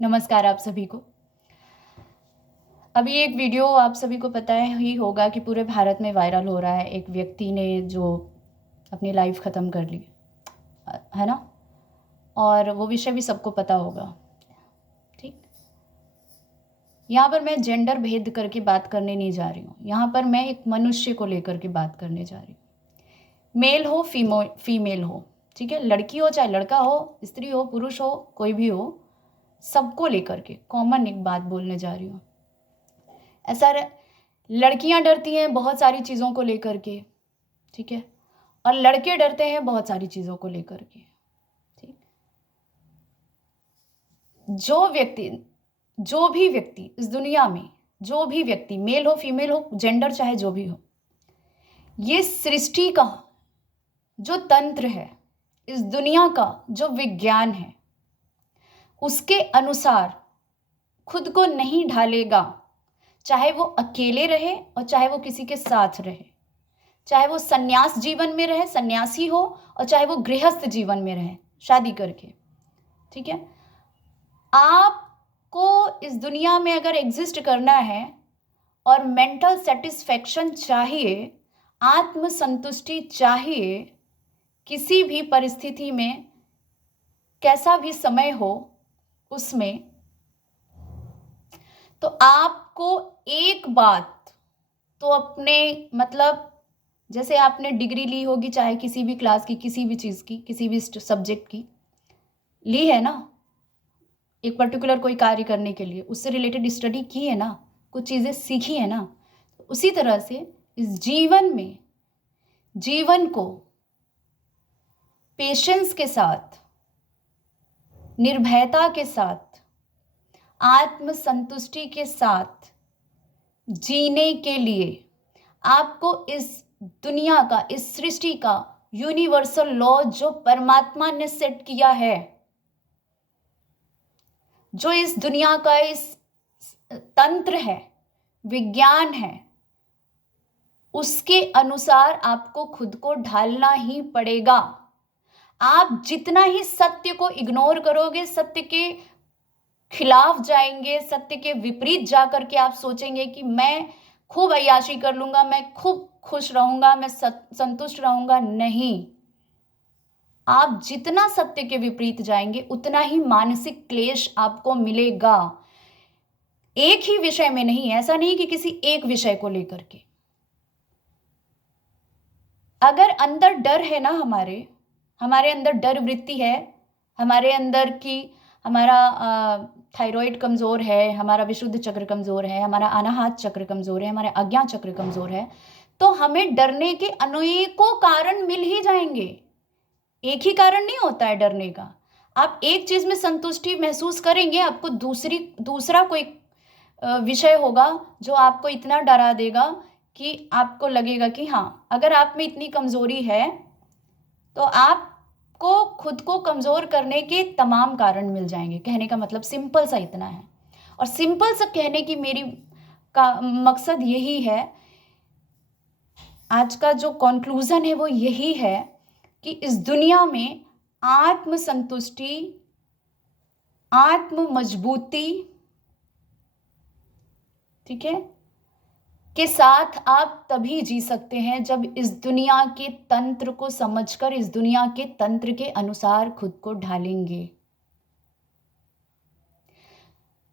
नमस्कार आप सभी को। अभी एक वीडियो आप सभी को पता है ही होगा कि पूरे भारत में वायरल हो रहा है। एक व्यक्ति ने जो अपनी लाइफ ख़त्म कर ली, है ना। और वो विषय भी सबको पता होगा। ठीक, यहाँ पर मैं जेंडर भेद करके बात करने नहीं जा रही हूँ। यहाँ पर मैं एक मनुष्य को लेकर के बात करने जा रही हूँ। मेल हो फीमेल हो, ठीक है, लड़की हो चाहे लड़का हो, स्त्री हो पुरुष हो, कोई भी हो, सबको लेकर के कॉमन एक बात बोलने जा रही हूँ। ऐसा लड़कियां डरती हैं बहुत सारी चीज़ों को लेकर के, ठीक है, और लड़के डरते हैं बहुत सारी चीज़ों को लेकर के। ठीक, जो भी व्यक्ति इस दुनिया में, जो भी व्यक्ति मेल हो फीमेल हो, जेंडर चाहे जो भी हो, ये सृष्टि का जो तंत्र है, इस दुनिया का जो विज्ञान है, उसके अनुसार खुद को नहीं ढालेगा, चाहे वो अकेले रहे और चाहे वो किसी के साथ रहे, चाहे वो सन्यास जीवन में रहे, सन्यासी हो, और चाहे वो गृहस्थ जीवन में रहे शादी करके। ठीक है, आपको इस दुनिया में अगर एग्जिस्ट करना है और मेंटल सेटिस्फेक्शन चाहिए, आत्म संतुष्टि चाहिए, किसी भी परिस्थिति में कैसा भी समय हो उसमें, तो आपको एक बात तो अपने मतलब जैसे आपने डिग्री ली होगी, चाहे किसी भी क्लास की, किसी भी चीज़ की, किसी भी सब्जेक्ट की ली है ना, एक पर्टिकुलर कोई कार्य करने के लिए उससे रिलेटेड स्टडी की है ना, कुछ चीज़ें सीखी है ना। उसी तरह से इस जीवन में, जीवन को पेशेंस के साथ, निर्भयता के साथ, आत्म संतुष्टि के साथ जीने के लिए आपको इस दुनिया का, इस सृष्टि का यूनिवर्सल लॉ जो परमात्मा ने सेट किया है, जो इस दुनिया का इस तंत्र है, विज्ञान है, उसके अनुसार आपको खुद को ढालना ही पड़ेगा। आप जितना ही सत्य को इग्नोर करोगे, सत्य के खिलाफ जाएंगे, सत्य के विपरीत जाकर के आप सोचेंगे कि मैं खूब अय्याशी कर लूंगा, मैं खूब खुश रहूंगा, मैं संतुष्ट रहूंगा, नहीं। आप जितना सत्य के विपरीत जाएंगे उतना ही मानसिक क्लेश आपको मिलेगा। एक ही विषय में नहीं, ऐसा नहीं कि किसी एक विषय को लेकर के। अगर अंदर डर है ना, हमारे अंदर डर वृत्ति है, हमारे अंदर की हमारा थायराइड कमज़ोर है, हमारा विशुद्ध चक्र कमज़ोर है, हमारा अनाहत चक्र कमज़ोर है, हमारा आज्ञा चक्र कमज़ोर है, तो हमें डरने के अनेकों कारण मिल ही जाएंगे। एक ही कारण नहीं होता है डरने का। आप एक चीज़ में संतुष्टि महसूस करेंगे, आपको दूसरा कोई विषय होगा जो आपको इतना डरा देगा कि आपको लगेगा कि हाँ, अगर आप में इतनी कमज़ोरी है तो आपको खुद को कमज़ोर करने के तमाम कारण मिल जाएंगे। कहने का मतलब सिंपल सा इतना है, और सिंपल सा कहने की मेरी का मकसद यही है, आज का जो कॉन्क्लूज़न है वो यही है कि इस दुनिया में आत्म संतुष्टि, आत्म मजबूती, ठीक है, के साथ आप तभी जी सकते हैं जब इस दुनिया के तंत्र को समझकर, इस दुनिया के तंत्र के अनुसार खुद को ढालेंगे।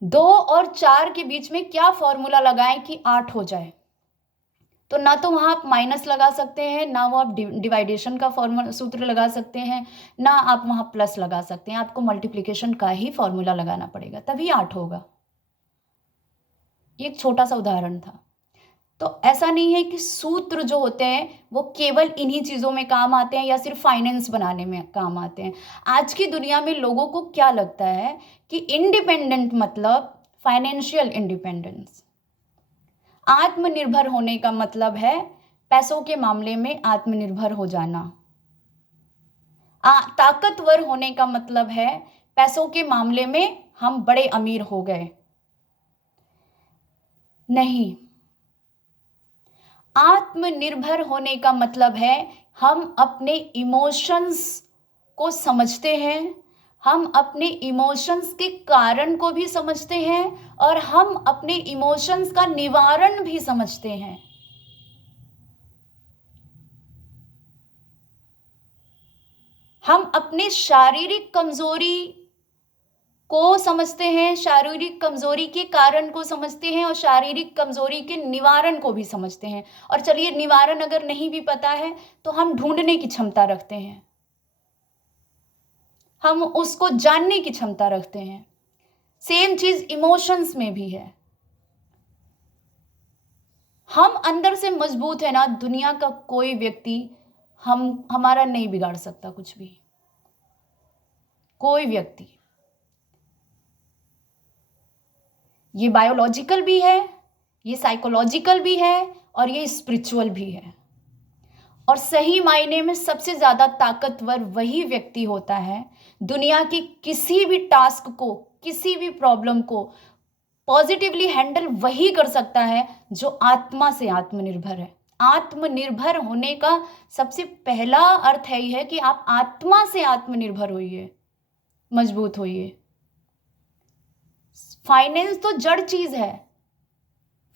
2 और 4 के बीच में क्या फॉर्मूला लगाएं कि 8 हो जाए? तो ना तो वहां आप माइनस लगा सकते हैं, ना वो आप डिवाइडेशन का फॉर्मूला सूत्र लगा सकते हैं, ना आप वहां प्लस लगा सकते हैं। आपको मल्टीप्लिकेशन का ही फॉर्मूला लगाना पड़ेगा, तभी 8 होगा। ये एक छोटा सा उदाहरण था। तो ऐसा नहीं है कि सूत्र जो होते हैं वो केवल इन्हीं चीज़ों में काम आते हैं या सिर्फ फाइनेंस बनाने में काम आते हैं। आज की दुनिया में लोगों को क्या लगता है कि इंडिपेंडेंट मतलब फाइनेंशियल इंडिपेंडेंस, आत्मनिर्भर होने का मतलब है पैसों के मामले में आत्मनिर्भर हो जाना। ताकतवर होने का मतलब है पैसों के मामले में हम बड़े अमीर हो गए। नहीं, आत्मनिर्भर होने का मतलब है हम अपने इमोशंस को समझते हैं, हम अपने इमोशंस के कारण को भी समझते हैं और हम अपने इमोशंस का निवारण भी समझते हैं। हम अपने शारीरिक कमजोरी को समझते हैं, शारीरिक कमजोरी के कारण को समझते हैं और शारीरिक कमजोरी के निवारण को भी समझते हैं। और चलिए, निवारण अगर नहीं भी पता है तो हम ढूंढने की क्षमता रखते हैं, हम उसको जानने की क्षमता रखते हैं। सेम चीज इमोशंस में भी है। हम अंदर से मजबूत है ना, दुनिया का कोई व्यक्ति हमारा नहीं बिगाड़ सकता कुछ भी, कोई व्यक्ति। ये बायोलॉजिकल भी है, ये साइकोलॉजिकल भी है और ये स्पिरिचुअल भी है। और सही मायने में सबसे ज्यादा ताकतवर वही व्यक्ति होता है, दुनिया की किसी भी टास्क को, किसी भी प्रॉब्लम को पॉजिटिवली हैंडल वही कर सकता है जो आत्मा से आत्मनिर्भर है। आत्मनिर्भर होने का सबसे पहला अर्थ है यह है कि आप आत्मा से आत्मनिर्भर होइए, मजबूत होइए। फाइनेंस तो जड़ चीज है,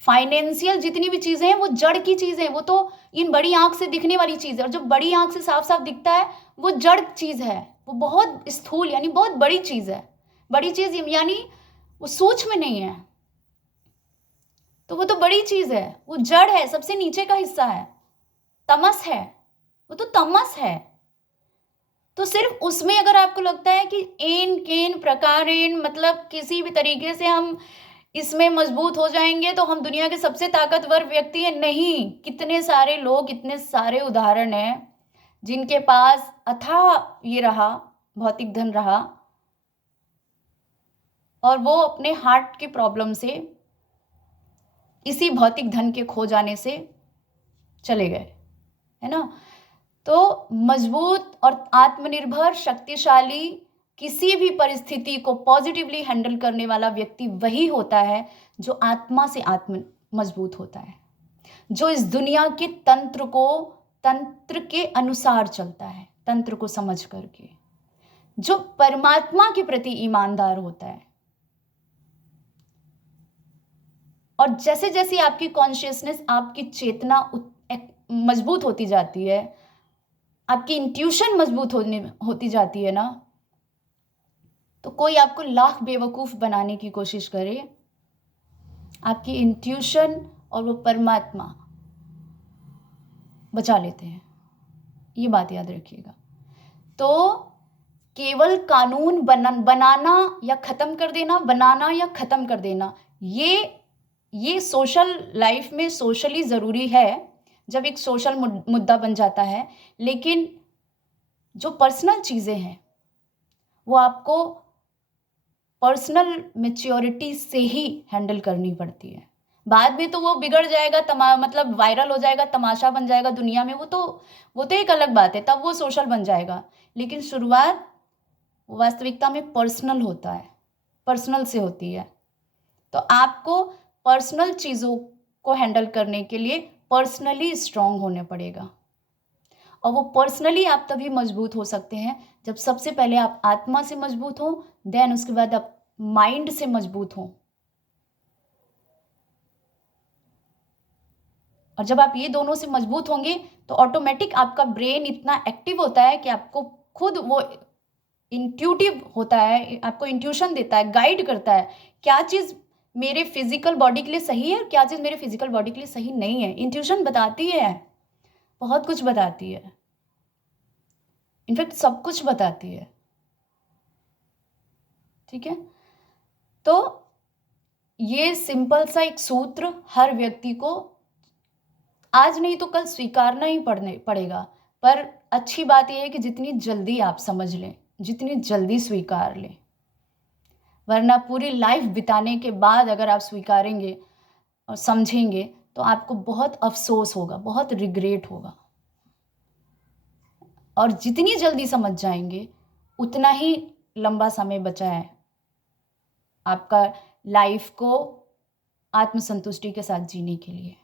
फाइनेंशियल जितनी भी चीजें हैं वो जड़ की चीजें हैं, वो तो इन बड़ी आंख से दिखने वाली चीज है। और जो बड़ी आंख से साफ साफ दिखता है वो जड़ चीज है, वो बहुत स्थूल यानी बहुत बड़ी चीज है। बड़ी चीज यानी वो सूक्ष्म नहीं है, तो वो तो बड़ी चीज है, वो जड़ है, सबसे नीचे का हिस्सा है, तमस है, वो तो तमस है। तो सिर्फ उसमें अगर आपको लगता है कि एन केन प्रकारेण मतलब किसी भी तरीके से हम इसमें मजबूत हो जाएंगे तो हम दुनिया के सबसे ताकतवर व्यक्ति हैं, नहीं। कितने सारे लोग, इतने सारे उदाहरण हैं जिनके पास अथाह ये रहा, भौतिक धन रहा, और वो अपने हार्ट की प्रॉब्लम से, इसी भौतिक धन के खो जाने से चले गए, है ना। तो मजबूत और आत्मनिर्भर, शक्तिशाली, किसी भी परिस्थिति को पॉजिटिवली हैंडल करने वाला व्यक्ति वही होता है जो आत्मा से आत्म मजबूत होता है, जो इस दुनिया के तंत्र के अनुसार चलता है, तंत्र को समझ करके, जो परमात्मा के प्रति ईमानदार होता है। और जैसे जैसे आपकी कॉन्शियसनेस, आपकी चेतना मजबूत होती जाती है, आपकी इंट्यूशन मजबूत होती जाती है ना, तो कोई आपको लाख बेवकूफ बनाने की कोशिश करे, आपकी इंट्यूशन और वो परमात्मा बचा लेते हैं। ये बात याद रखिएगा। तो केवल कानून बनाना या खत्म कर देना, बनाना या खत्म कर देना, ये सोशल लाइफ में सोशली ज़रूरी है जब एक सोशल मुद्दा बन जाता है, लेकिन जो पर्सनल चीज़ें हैं वो आपको पर्सनल मैच्योरिटी से ही हैंडल करनी पड़ती है। बाद में तो वो बिगड़ जाएगा, मतलब वायरल हो जाएगा, तमाशा बन जाएगा दुनिया में, वो तो एक अलग बात है, तब वो सोशल बन जाएगा। लेकिन शुरुआत वास्तविकता में पर्सनल होता है, पर्सनल से होती है। तो आपको पर्सनल चीज़ों को हैंडल करने के लिए पर्सनली स्ट्रांग होने पड़ेगा। और वो पर्सनली आप तभी मजबूत हो सकते हैं जब सबसे पहले आप आत्मा से मजबूत हो, देन उसके बाद आप माइंड से मजबूत हो। और जब आप ये दोनों से मजबूत होंगे तो ऑटोमेटिक आपका ब्रेन इतना एक्टिव होता है कि आपको खुद वो इंट्यूटिव होता है, आपको इंट्यूशन देता है, गाइड करता है, क्या चीज़ मेरे फिजिकल बॉडी के लिए सही है, क्या चीज़ मेरे फिजिकल बॉडी के लिए सही नहीं है। इंट्यूशन बताती है, बहुत कुछ बताती है, इनफैक्ट सब कुछ बताती है। ठीक है, तो ये सिंपल सा एक सूत्र हर व्यक्ति को आज नहीं तो कल स्वीकारना ही पड़ेगा। पर अच्छी बात यह है कि जितनी जल्दी आप समझ लें, जितनी जल्दी स्वीकार लें, वरना पूरी लाइफ बिताने के बाद अगर आप स्वीकारेंगे और समझेंगे तो आपको बहुत अफसोस होगा, बहुत रिग्रेट होगा। और जितनी जल्दी समझ जाएंगे उतना ही लंबा समय बचा है आपका लाइफ को आत्मसंतुष्टि के साथ जीने के लिए।